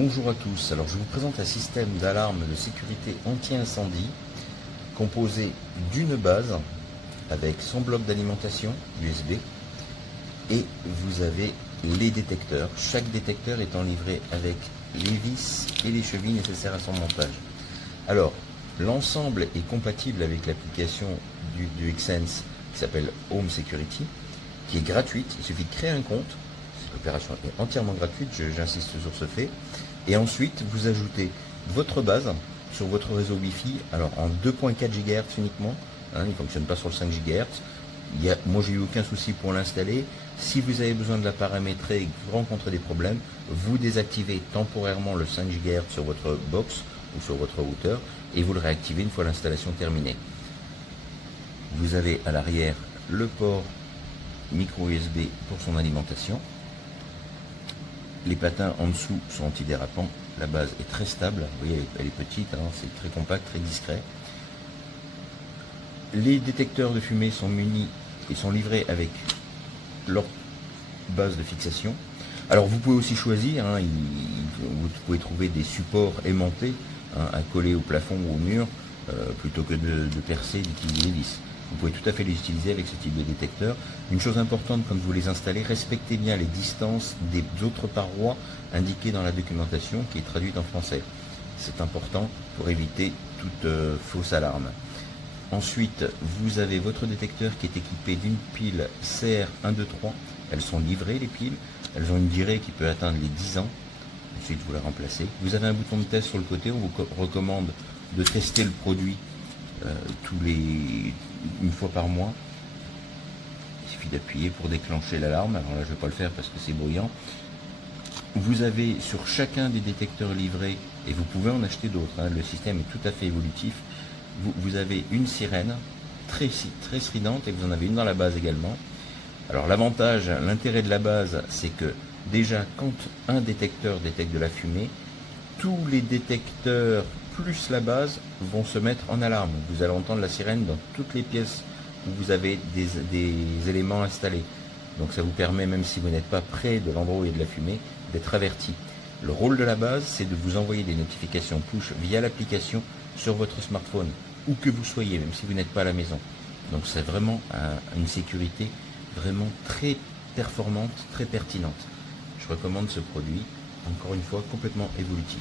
Bonjour à tous, alors je vous présente un système d'alarme de sécurité anti-incendie composé d'une base avec son bloc d'alimentation USB et vous avez les détecteurs, chaque détecteur étant livré avec les vis et les chevilles nécessaires à son montage. Alors l'ensemble est compatible avec l'application du Xsense qui s'appelle Home Security, qui est gratuite, il suffit de créer un compte. L'opération est entièrement gratuite, j'insiste sur ce fait. Et ensuite, vous ajoutez votre base sur votre réseau Wi-Fi, alors en 2.4 GHz uniquement, il ne fonctionne pas sur le 5 GHz. Moi, j'ai eu aucun souci pour l'installer. Si vous avez besoin de la paramétrer et que vous rencontrez des problèmes, vous désactivez temporairement le 5 GHz sur votre box ou sur votre routeur et vous le réactivez une fois l'installation terminée. Vous avez à l'arrière le port micro USB pour son alimentation. Les patins en dessous sont antidérapants, la base est très stable, vous voyez elle est petite, c'est très compact, très discret. Les détecteurs de fumée sont munis et sont livrés avec leur base de fixation. Alors vous pouvez aussi choisir, vous pouvez trouver des supports aimantés à coller au plafond ou au mur, plutôt que de percer, d'utiliser les vis. Vous pouvez tout à fait les utiliser avec ce type de détecteur. Une chose importante quand vous les installez, respectez bien les distances des autres parois indiquées dans la documentation qui est traduite en français. C'est important pour éviter toute fausse alarme. Ensuite, vous avez votre détecteur qui est équipé d'une pile CR123. Elles sont livrées les piles. Elles ont une durée qui peut atteindre les 10 ans. Ensuite, vous la remplacez. Vous avez un bouton de test sur le côté. On vous recommande de tester le produit une fois par mois. Il suffit d'appuyer pour déclencher l'alarme. Alors là je ne vais pas le faire parce que c'est bruyant. Vous avez sur chacun des détecteurs livrés, et vous pouvez en acheter d'autres, le système est tout à fait évolutif, vous avez une sirène très stridente et vous en avez une dans la base également. Alors l'avantage, l'intérêt de la base, c'est que déjà quand un détecteur détecte de la fumée, tous les détecteurs plus la base vont se mettre en alarme. Vous allez entendre la sirène dans toutes les pièces où vous avez des éléments installés. Donc ça vous permet, même si vous n'êtes pas près de l'endroit où il y a de la fumée, d'être averti. Le rôle de la base, c'est de vous envoyer des notifications push via l'application sur votre smartphone, où que vous soyez, même si vous n'êtes pas à la maison. Donc c'est vraiment une sécurité vraiment très performante, très pertinente. Je recommande ce produit, encore une fois, complètement évolutif.